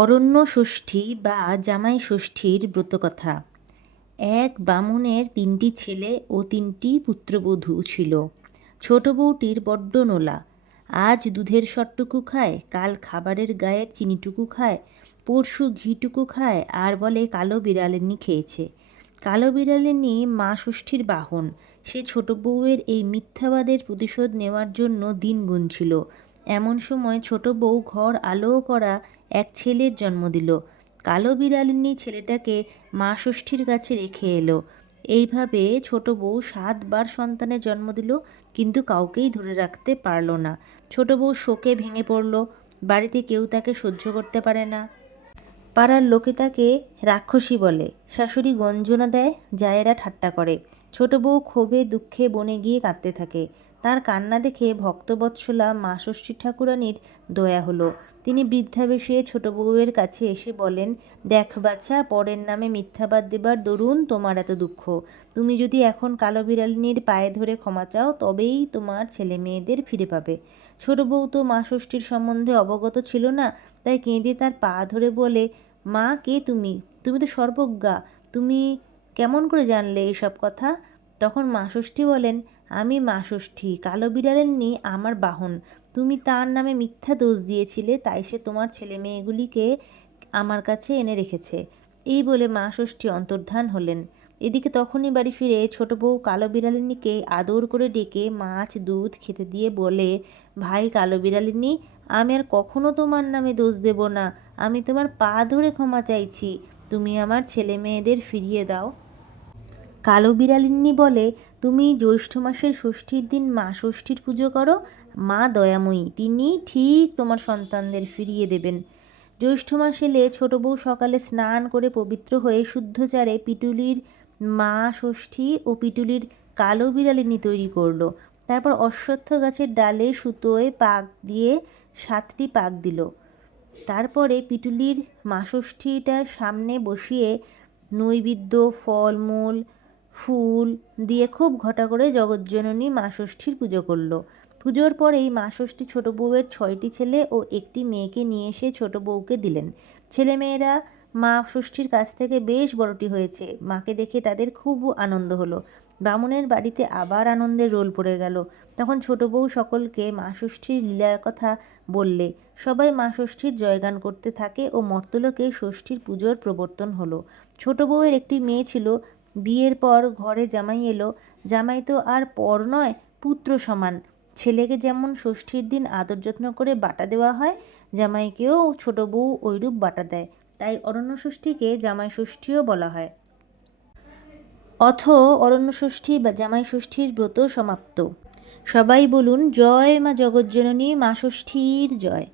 অরণ্য ষষ্ঠী বা জামাই ষষ্ঠীর ব্রতকথা। এক বামুনের তিনটি ছেলে ও তিনটি পুত্রবধূ ছিল। ছোট বউটির বড্ড নোলা। আজ দুধের সরটুকু খায়, কাল খাবারের গায়ের চিনিটুকু খায়, পরশু ঘিটুকু খায়, আর বলে কালো বিড়ালেরনি খেয়েছে। কালো বিড়ালেরনি মা ষষ্ঠীর বাহন। সে ছোট বউয়ের এই মিথ্যাবাদের প্রতিশোধ নেওয়ার জন্য দিন গুনছিল এমন সময় ছোট বউ ঘর আলো করা এক ছেলের জন্ম দিল। কালো বিড়ালিনী ছেলেটাকে মা ষষ্ঠীর কাছে রেখে এলো। এইভাবে ছোট বউ সাতবার সন্তানের জন্ম দিল, কিন্তু কাউকেই ধরে রাখতে পারল না। ছোট বউ শোকে ভেঙে পড়ল। বাড়িতে কেউ তাকে সহ্য করতে পারে না। পাড়ার লোকে তাকে রাক্ষসী বলে। শাশুড়ি গঞ্জনা দেয়, জায়েরা ঠাট্টা করে। ছোট বউ ক্ষোভে দুঃখে বনে গিয়ে কাঁদতে থাকে। তার কান্না দেখে ভক্তবৎসলা মা ষষ্ঠী ঠাকুরানীর দয়া হলো। তিনি বৃদ্ধাবেশে ছোট বউয়ের কাছে এসে বলেন, দেখ বাচ্চা পরের নামে মিথ্যাবাদ দেবার দরুন তোমার এত দুঃখ। তুমি যদি এখন কালো বিড়ালিনীর পায়ে ধরে ক্ষমা চাও, তবেই তোমার ছেলে মেয়েদের ফিরে পাবে। ছোট বউ তো মা ষষ্ঠীর সম্বন্ধে অবগত ছিল না, তাই কেঁদে তার পা ধরে বলে মা, কে তুমি? তুমি তো সর্বজ্ঞা। তুমি কেমন করে জানলে এসব কথা? তখন মা ষষ্ঠী বলেন, আমি মা ষষ্ঠী, কালো বিড়ালের নি আমার বাহন। তুমি তার নামে মিথ্যা দোষ দিয়েছিলে, তাই সে তোমার ছেলে মেয়েগুলিকে আমার কাছে এনে রেখেছে। এই বলে মা ষষ্ঠী অন্তর্ধান হলেন। এদিকে তখনই বাড়ি ফিরে ছোট বউ কালো বিড়ালিনীকে আদর করে ডেকে মাছ, দুধ খেতে দিয়ে বলে, ভাই কালো বিড়ালিনী, আমি আর কখনো তোমার নামে দোষ দেব না। আমি তোমার পা ধরে ক্ষমা চাইছি। তুমি আমার ছেলে মেয়েদের ফিরিয়ে দাও। কালো বিড়ালিনী বলে, তুমি জ্যৈষ্ঠ মাসের ষষ্ঠীর দিন মা ষষ্ঠীর পুজো করো। মা দয়াময়ী, তিনি ঠিক তোমার সন্তানদের ফিরিয়ে দেবেন। জ্যৈষ্ঠ মাস এলে ছোট বউ সকালে স্নান করে পবিত্র হয়ে শুদ্ধচারে পিটুলির মা ষষ্ঠী ও পিটুলির কালো বিড়ালিনী তৈরি করল। তারপর অশ্বত্থ গাছের ডালে সুতোয় পাক দিয়ে সাতটি পাক দিল। তারপরে পিটুলির মা ষষ্ঠীটার সামনে বসিয়ে নৈবেদ্য, ফলমূল, ফুল দিয়ে খুব ঘটা করে জগজ্জননী মা ষষ্ঠীর পুজো করল। পুজোর পরেই মা ষষ্ঠী ছোটো বউয়ের ছয়টি ছেলে ও একটি মেয়েকে নিয়ে এসে ছোটো বউকে দিলেন। ছেলেমেয়েরা মা ষষ্ঠীর কাছ থেকে বেশ বড়টি হয়েছে। মাকে দেখে তাদের খুব আনন্দ হলো। বামুনের বাড়িতে আবার আনন্দের রোল পড়ে গেল। তখন ছোট বউ সকলকে মা ষষ্ঠীর লীলার কথা বললে। সবাই মা ষষ্ঠীর জয়গান করতে থাকে ও মর্তলোকে ষষ্ঠীর পুজোর প্রবর্তন হলো। ছোট বউয়ের একটি মেয়ে ছিল। বিয়ের পর ঘরে জামাই এলো। জামাই তো আর পর নয়, পুত্র সমান। ছেলেকে যেমন ষষ্ঠীর দিন আদর যত্ন করে বাটা দেওয়া হয়, জামাইকেও ছোট বউ ওইরূপ বাটা দেয়। তাই অরণ্য ষষ্ঠীকে জামাই ষষ্ঠীও বলা হয়। অথ অরণ্য ষষ্ঠী বা জামাই ষষ্ঠীর ব্রত সমাপ্ত। সবাই বলুন, জয় মা জগজ্জননী, মা ষষ্ঠীর জয়।